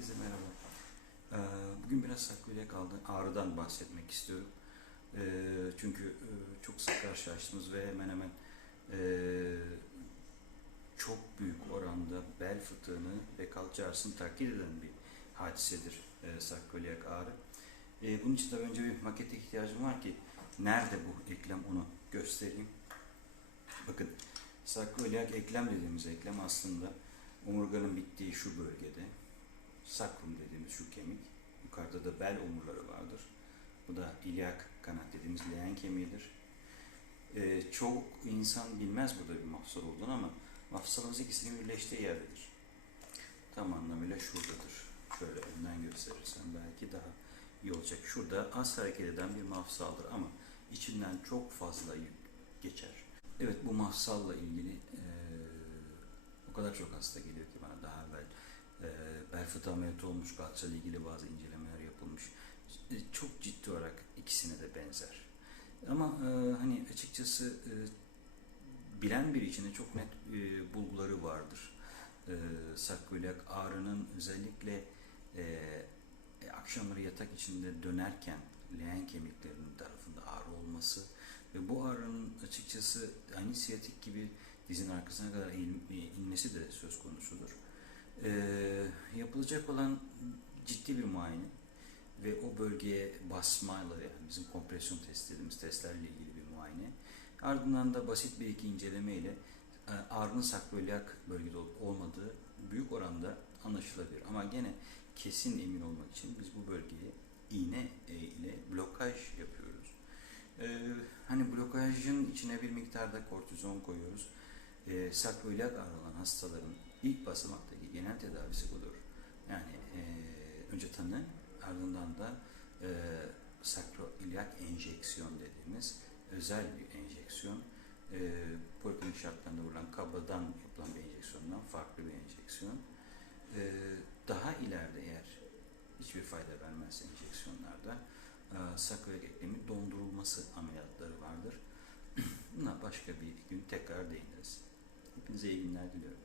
Herkese merhaba. Ee, Bugün biraz saklıya kaldı. Ağrıdan bahsetmek istiyorum. Ee, Çünkü e, çok sık karşılaştığımız ve hemen hemen e, çok büyük oranda bel fıtığını ve kalça ağrısını takip eden bir hadisedir e, sakroiliak ağrı. Bunun için tabii önce bir makete ihtiyacım var ki nerede bu eklem onu göstereyim. Bakın sakroiliak eklem dediğimiz eklem aslında omurganın bittiği şu bölgede sakrum dediğimiz şu kemik. Yukarıda da bel omurları vardır. Bu da ilyak kanat dediğimiz leğen kemiğidir. Ee, çok insan bilmez burada bir mafsal olduğunu ama mafsalımız ikisinin birleştiği yerdedir. Tam anlamıyla şuradadır. Şöyle önden gösterirsem belki daha iyi olacak. Şurada az hareket eden bir mafsaldır ama içinden çok fazla yük geçer. Evet bu mafsalla ilgili eee, o kadar çok hasta geliyor ki bana daha evvel e, fıtığı ameliyatı olmuş, ile ilgili bazı incelemeler yapılmış. E, çok ciddi olarak ikisine de benzer. Ama e, hani açıkçası e, bilen biri için de çok net e, bulguları vardır. E, sakroiliak ağrının özellikle e, e, akşamları yatak içinde dönerken leğen kemiklerinin tarafında ağrı olması ve bu ağrının açıkçası aynı siyatik gibi dizin arkasına kadar in- inmesi de söz konusudur. Ee, yapılacak olan ciddi bir muayene ve o bölgeye basmayla yani bizim kompresyon test dediğimiz testlerle ilgili bir muayene. Ardından da basit bir iki inceleme ile e, ağrının sakroiliak bölgede olup olmadığı büyük oranda anlaşılabilir. Ama gene kesin emin olmak için biz bu bölgeye iğne e, ile blokaj yapıyoruz. Ee, hani blokajın içine bir miktarda kortizon koyuyoruz. Ee, sakroiliak ağrı olan hastaların ilk basamaktaki genel tedavisi budur. Yani e, önce tanı ardından da e, sakroiliak enjeksiyon dediğimiz özel bir enjeksiyon. E, poliklinik şartlarında vurulan kabadan yapılan bir enjeksiyondan farklı bir enjeksiyon. E, daha ileride eğer hiçbir fayda vermezse enjeksiyonlarda e, sakroiliak eklemi dondurulması ameliyatları vardır. Buna başka bir gün tekrar değiniriz. Hepinize iyi günler diliyorum.